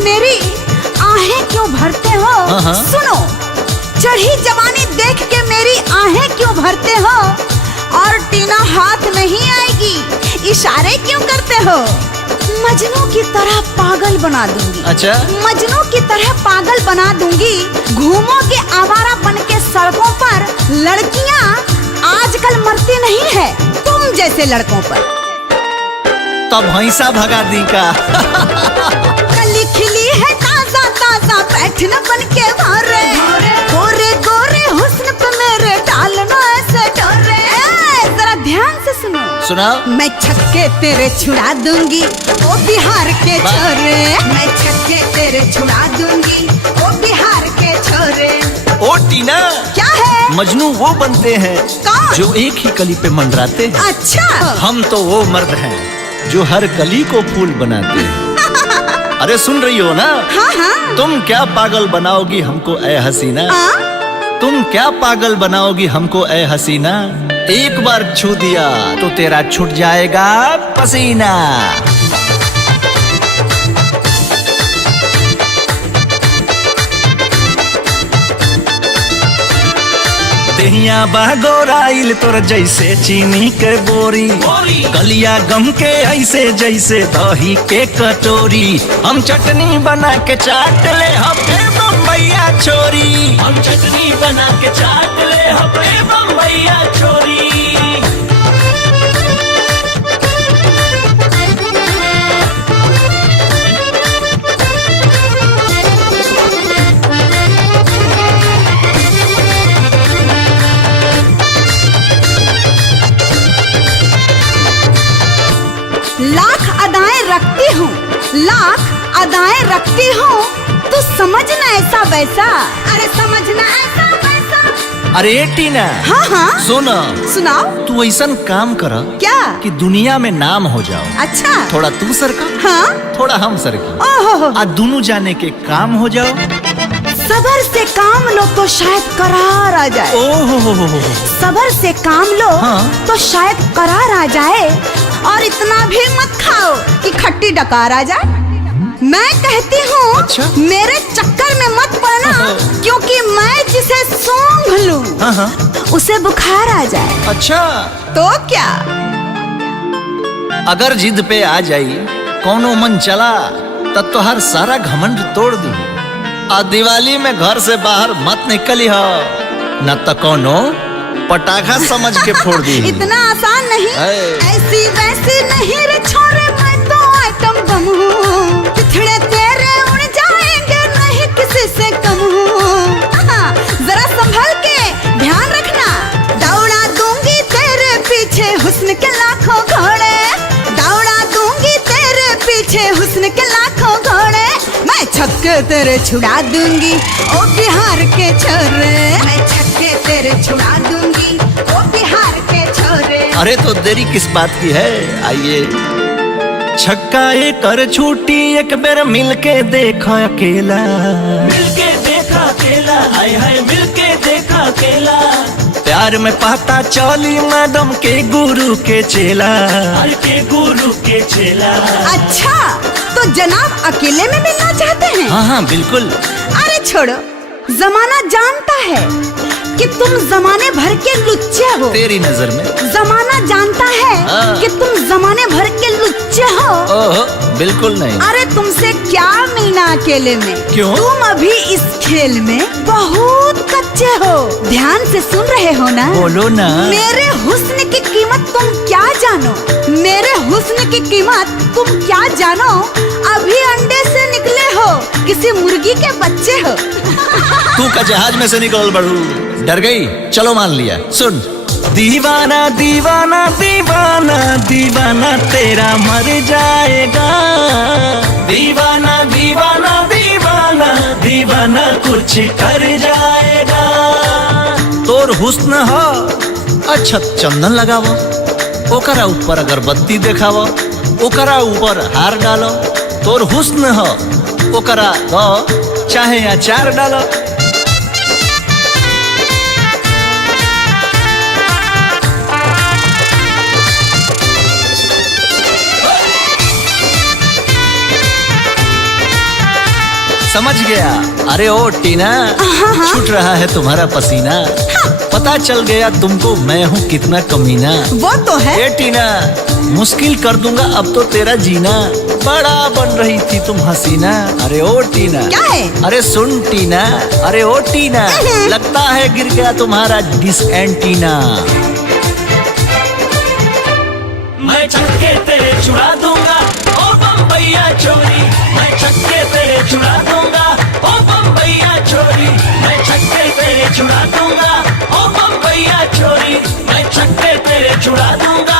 मेरी आहें क्यों भरते हो? सुनो, चढ़ी जवानी देख के मेरी आहें क्यों भरते हो? और टीना हाथ नहीं आएगी, इशारे क्यों करते हो? मजनू की तरह पागल बना दूंगी। अच्छा, मजनू की तरह पागल बना दूंगी। घूमोगे आवारा बन के सड़कों पर। लड़कियां आजकल मरती नहीं है तुम जैसे लड़कों पर। तब भैंसा भगा दी का। कली खिली है ताजा ताजा, बैठना बन के मारे। गोरे गोरे हुस्न पे मेरे डालना ऐसे डोरे। जरा ध्यान से सुनो। सुनाओ। मैं छक्के तेरे छुड़ा दूंगी ओ बिहार के छोरे। मैं छक्के तेरे छुड़ा दूंगी ओ बिहार के छोरे। ओ टीना, क्या है? मजनू वो बनते हैं कौन? जो एक ही कली पे मंडराते हैं। अच्छा, हम तो वो मर्द हैं जो हर कली को फूल बनाते हैं। अरे सुन रही हो ना? हाँ हाँ। तुम क्या पागल बनाओगी हमको ए हसीना? तुम क्या पागल बनाओगी हमको ए हसीना? एक बार छू दिया तो तेरा छूट जाएगा पसीना। देहिया बागोराइल तोर जैसे चीनी के बोरी। गलिया गम के ऐसे जैसे दही के कटोरी। हम चटनी बना के चाट ले हपे बम्बैया छोरी। हम चटनी बना के चाट ले हपे बम्बैया छोरी। लाख अदाएं रखती हूँ, लाख अदाएं रखती हूँ, तू समझना ऐसा वैसा। अरे समझना ऐसा वैसा। अरे टीना। हाँ हाँ सुना, सुनाओ। तू ऐसा काम करा क्या? कि दुनिया में नाम हो जाओ। अच्छा, थोड़ा तू सरका, हाँ थोड़ा हम सरकी। ओहो, आ दोनों जाने के काम हो जाओ। सबर से काम लो तो शायद करार आ जाए। ओहो, सबर से काम लो हाँ। तो शायद करार आ जाए। और इतना भी मत खाओ कि खट्टी डकार आ जाए। मैं कहती हूँ, अच्छा? मेरे चक्कर में मत पड़ना, क्योंकि मैं जिसे सूंघ लूं उसे बुखार आ जाए। अच्छा, तो क्या? अगर जिद पे आ जाई कौनो मन चला तब तो हर सारा घमंड तोड़ दी। आ दिवाली में घर से बाहर मत निकली हो, न तो कौनो पटाखा समझ के फोड़ दी। इतना आसान नहीं, ऐसी वैसी नहीं रे छोरे, मैं तो आइटम बम हूँ। पिछड़े तेरे उड़ जाएंगे, नहीं किसी से कम हूँ। जरा संभल के ध्यान रखना, दौड़ा दूंगी तेरे पीछे हुस्न के लाखों घोड़े। दौड़ा दूंगी तेरे पीछे हुस्न के लाखों घोड़े। मैं छक्के तेरे छुड़ा दूंगी ओ बिहार के छोरे। मैं छक्के तेरे छुड़ा दूंगी ओ बिहार के छोरे। अरे तो देरी किस बात की है, आइए। छक्का एक कर छूटी एक बेर मिलके देखा अकेला। मिलके देखा अकेला, हाय हाय मिलके देखा अकेला। प्यार में पता चली मैडम के गुरु के चेला। अरे के गुरु के चेला। अच्छा, तो जनाब अकेले में मिलना चाहते हैं? हाँ हाँ बिल्कुल। अरे छोड़ो, जमाना जानता है कि तुम जमाने भर के लुच्चे हो। तेरी नजर में जमाना जानता है कि तुम जमाने भर के लुच्चे हो। ओहो, बिल्कुल नहीं। अरे तुमसे क्या मिलना अकेले में? क्यों? तुम अभी इस खेल में बहुत कच्चे हो। ध्यान से सुन रहे हो ना? बोलो ना। मेरे हुस्न की कीमत तुम क्या जानो? मेरे हुस्न की कीमत तुम क्या जानो? अभी अंडे से निकले हो, किसी मुर्गी के बच्चे हो। तू का जहाज में से निकल बड़ू, डर गई? चलो मान लिया। सुन, दीवाना दीवाना दीवाना दीवाना तेरा मर जाएगा। दीवाना दीवाना दीवाना दीवाना कुछ कर जाएगा। तोर हुस्न हो अच्छा चंदन लगावो, ओकरा ऊपर अगरबत्ती देखावो, ओकरा ऊपर हार डालो। तोर हुस्न हो ओकरा दो चाहे अचार डालो। समझ गया। अरे ओ टीना, छूट रहा है तुम्हारा पसीना, पता चल गया तुमको मैं हूँ कितना कमीना। वो तो है। ए टीना, मुश्किल कर दूंगा अब तो तेरा जीना, बड़ा बन रही थी तुम हसीना। अरे ओ टीना, क्या है? अरे सुन टीना, अरे ओ टीना, लगता है गिर गया तुम्हारा डिस एंटीना। मैं छक्के तेरे छुड़ा दूंगा ओ बम्बैया छोरी, मैं छक्के तेरे छुड़ा दूंगा ओ बम्बैया छोरी, मैं छक्के तेरे छुड़ा दूंगा ओ बम्बैया छोरी, मैं छक्के तेरे छुड़ा दूंगा